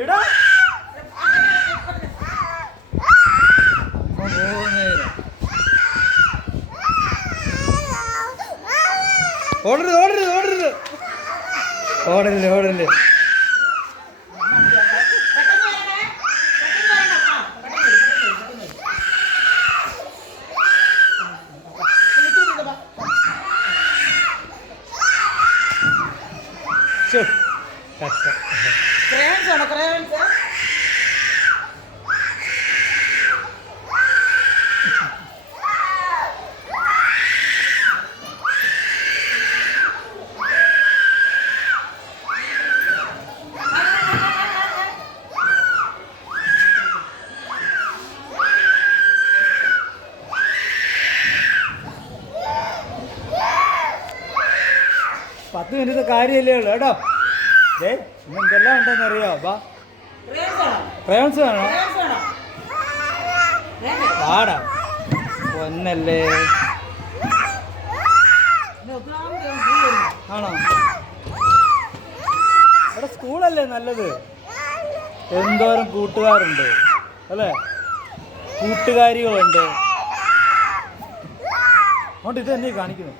ഇടാ ഓടരുത് ഓടരുത് ഓടരുത്. ഓടരുത് ഓടരുത്. ശ്ശോ, കഷ്ടം ക്രയോൺസ് ആണോ ക്രയോൺസ്? പത്ത് മിനിറ്റ് കാര്യമല്ലേ ഉള്ളൂ കേട്ടോ? ഏ ഇന്ന് എന്തെല്ലാം ഉണ്ടെന്ന് അറിയോ? വാ. ക്രയോൺസ് വേണോ? പാടാ. ഒന്നല്ലേ ആണോ? ഇവിടെ സ്കൂളല്ലേ നല്ലത്? എന്തോരം കൂട്ടുകാരുണ്ട് അല്ലേ? കൂട്ടുകാരികളുണ്ട്. അതുകൊണ്ട് ഇത് തന്നെ കാണിക്കുന്നു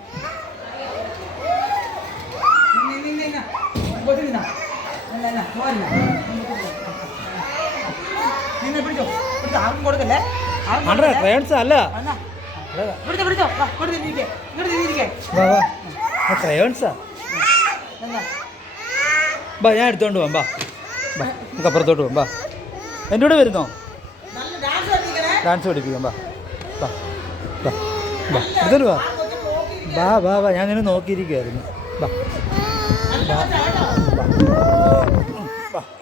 നിന്നെ പിടിച്ചോ. പിടിച്ചോ. ആർക്കും കൊടുക്കല്ലേ? ക്രയോൺസ് അല്ല. വന്നാ. അല്ലതാ. പിടിച്ചോ പിടിച്ചോ. വാ ഇങ്ങോട്ട് തിരിഞ്ഞിരിക്കേ. ഇങ്ങോട്ട് തിരിഞ്ഞിരിക്കേ. വാ വാ. ക്രയോൺസാ എന്താ ബാ ഞാൻ എടുത്തോണ്ട് പോവാം ബാ ബാ നമുക്ക് അപ്പുറത്തോട്ട് പോവാം ബാ എന്റെ കൂടെ വരുന്നോ? ഡാൻസ് പഠിപ്പിക്കാം ബാ ബാ ബാ ബാ എടുത്തോണ്ട് വാ. ബാ ബാ ബാ ഞാൻ നിന്നെ നോക്കിയിരിക്കുമായിരുന്നു ബാ കൊച്ചാണ് 吧。